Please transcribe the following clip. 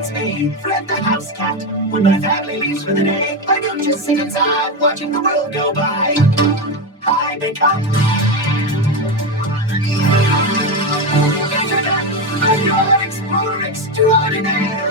It's me, Fred the house cat. When my family leaves for the day, I don't just sit inside watching the world go by. I become Major Cat, I'm your explorer extraordinaire.